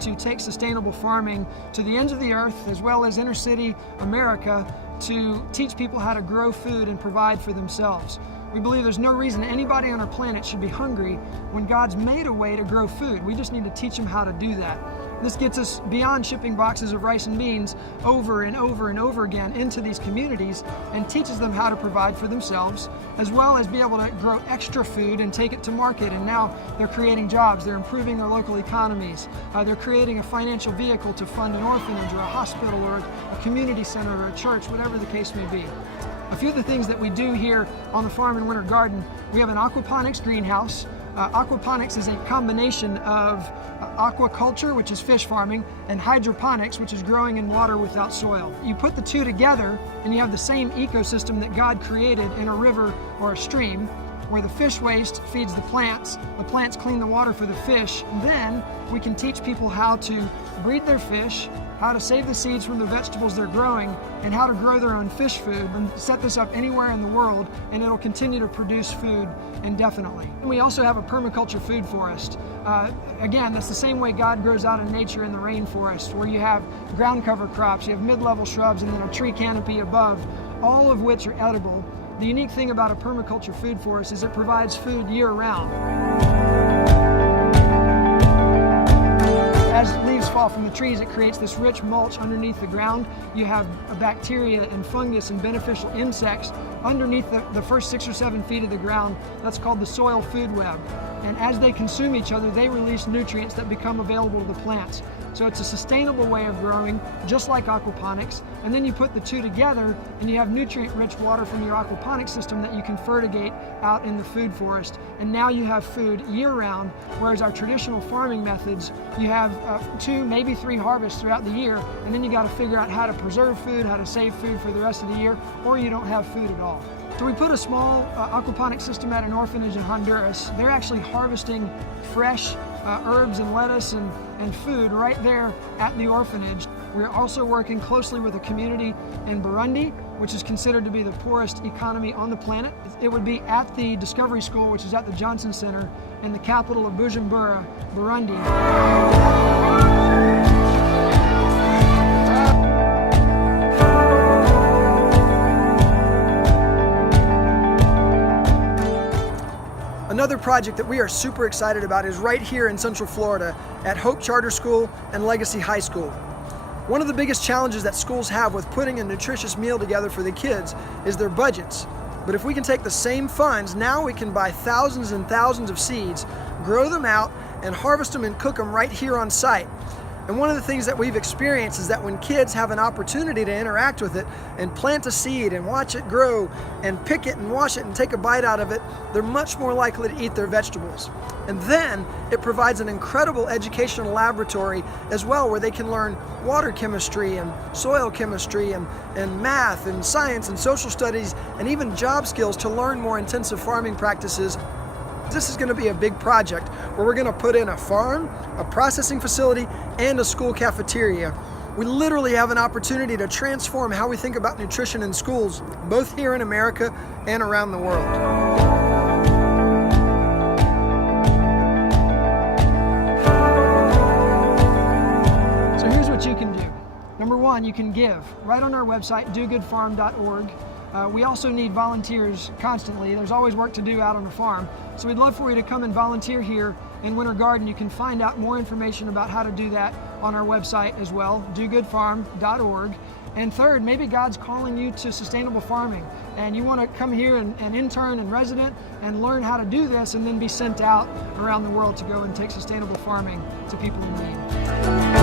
To take sustainable farming to the ends of the earth as well as inner city America to teach people how to grow food and provide for themselves. We believe there's no reason anybody on our planet should be hungry when God's made a way to grow food. We just need to teach them how to do that. This gets us beyond shipping boxes of rice and beans over and over and over again into these communities and teaches them how to provide for themselves, as well as be able to grow extra food and take it to market. And now they're creating jobs, they're improving their local economies, they're creating a financial vehicle to fund an orphanage or a hospital or a community center or a church, whatever the case may be. A few of the things that we do here on the farm in Winter Garden: we have an aquaponics greenhouse. Aquaponics is a combination of aquaculture, which is fish farming, and hydroponics, which is growing in water without soil. You put the two together and you have the same ecosystem that God created in a river or a stream, where the fish waste feeds the plants clean the water for the fish. Then we can teach people how to breed their fish, how to save the seeds from the vegetables they're growing, and how to grow their own fish food, and set this up anywhere in the world, and it'll continue to produce food indefinitely. And we also have a permaculture food forest. Again, that's the same way God grows out in nature in the rainforest, where you have ground cover crops, you have mid-level shrubs, and then a tree canopy above, all of which are edible. The unique thing about a permaculture food forest is it provides food year-round. As leaves fall from the trees, it creates this rich mulch underneath the ground. You have bacteria and fungus and beneficial insects underneath the first 6 or 7 feet of the ground. That's called the soil food web. And as they consume each other, they release nutrients that become available to the plants. So it's a sustainable way of growing, just like aquaponics. And then you put the two together and you have nutrient-rich water from your aquaponics system that you can fertigate out in the food forest. And now you have food year-round, whereas our traditional farming methods, you have 2, maybe 3 harvests throughout the year, and then you got to figure out how to preserve food, how to save food for the rest of the year, or you don't have food at all. So we put a small aquaponics system at an orphanage in Honduras. They're actually harvesting fresh herbs and lettuce and food right there at the orphanage. We're also working closely with a community in Burundi, which is considered to be the poorest economy on the planet. It would be at the Discovery School, which is at the Johnson Center in the capital of Bujumbura, Burundi. Another project that we are super excited about is right here in Central Florida at Hope Charter School and Legacy High School. One of the biggest challenges that schools have with putting a nutritious meal together for the kids is their budgets. But if we can take the same funds, now we can buy thousands and thousands of seeds, grow them out, and harvest them and cook them right here on site. And one of the things that we've experienced is that when kids have an opportunity to interact with it and plant a seed and watch it grow and pick it and wash it and take a bite out of it, they're much more likely to eat their vegetables. And then it provides an incredible educational laboratory as well, where they can learn water chemistry and soil chemistry and math and science and social studies and even job skills to learn more intensive farming practices. This is going to be a big project where we're going to put in a farm, a processing facility, and a school cafeteria. We literally have an opportunity to transform how we think about nutrition in schools, both here in America and around the world. So here's what you can do. Number one, you can give. Right on our website, dogoodfarm.org. We also need volunteers constantly. There's always work to do out on the farm. So we'd love for you to come and volunteer here in Winter Garden. You can find out more information about how to do that on our website as well, dogoodfarm.org. And third, maybe God's calling you to sustainable farming and you want to come here and intern and resident and learn how to do this and then be sent out around the world to go and take sustainable farming to people in need.